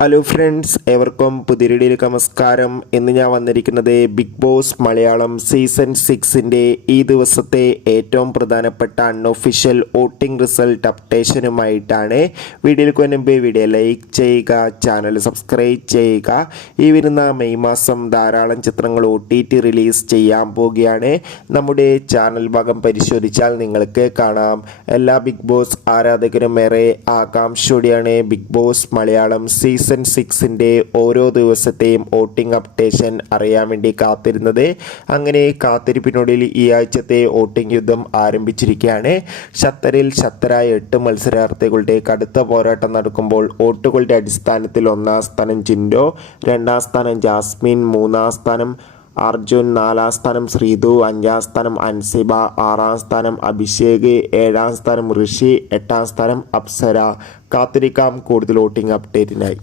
Hello friends, ഏവർക്കും പുതിയ വീഡിയോയിലേക്ക് നമസ്കാരം. ഇന്ന് ഞാൻ വന്നിരിക്കുന്നത് ബിഗ് ബോസ് മലയാളം സീസൺ 6ൻ്റെ ഈ ദിവസത്തെ ഏറ്റവും പ്രധാനപ്പെട്ട അൺഒഫീഷ്യൽ വോട്ടിംഗ് റിസൾട്ട് അപ്ഡേഷനുമായിട്ടാണ്. വീഡിയോയിലേക്ക് മുൻപ് വീഡിയോ ലൈക്ക് ചെയ്യുക, ചാനൽ സബ്സ്ക്രൈബ് ചെയ്യുക. ഈ വരുന്ന മെയ് മാസം ധാരാളം ചിത്രങ്ങൾ OTT റിലീസ് ചെയ്യാൻ പോവുകയാണ്. നമ്മുടെ ചാനൽ ഭാഗം പരിശോധിച്ചാൽ നിങ്ങൾക്ക് കാണാം. എല്ലാ ബിഗ് ബോസ് ആരാധകരും ഏറെ ആകാംക്ഷയോടെയാണ് ബിഗ് ബോസ് മലയാളം സീസൺ 6ൻ്റെ ഓരോ ദിവസത്തെയും വോട്ടിംഗ് അപ്ഡേഷൻ അറിയാൻ വേണ്ടി കാത്തിരുന്നത്. അങ്ങനെ കാത്തിരിപ്പിനൊടുവിൽ ഈ ആഴ്ചത്തെ വോട്ടിംഗ് യുദ്ധം ആരംഭിച്ചിരിക്കുകയാണ്. ശക്തരിൽ ശക്തരായ 8 മത്സരാർത്ഥികളുടെ കടുത്ത പോരാട്ടം നടക്കുമ്പോൾ വോട്ടുകളുടെ അടിസ്ഥാനത്തിൽ 1-ാം സ്ഥാനം ജിൻഡോ, 2-ാം സ്ഥാനം ജാസ്മിൻ, 3-ാം സ്ഥാനം അർജുൻ, 4-ാം സ്ഥാനം ശ്രീതു, 5-ാം സ്ഥാനം അൻസിബ, 6-ാം സ്ഥാനം അഭിഷേക്, 7-ാം സ്ഥാനം ഋഷി, 8-ാം സ്ഥാനം അപ്സര. കാത്തിരിക്കാം കൂടുതൽ വോട്ടിംഗ് അപ്ഡേറ്റിനായി.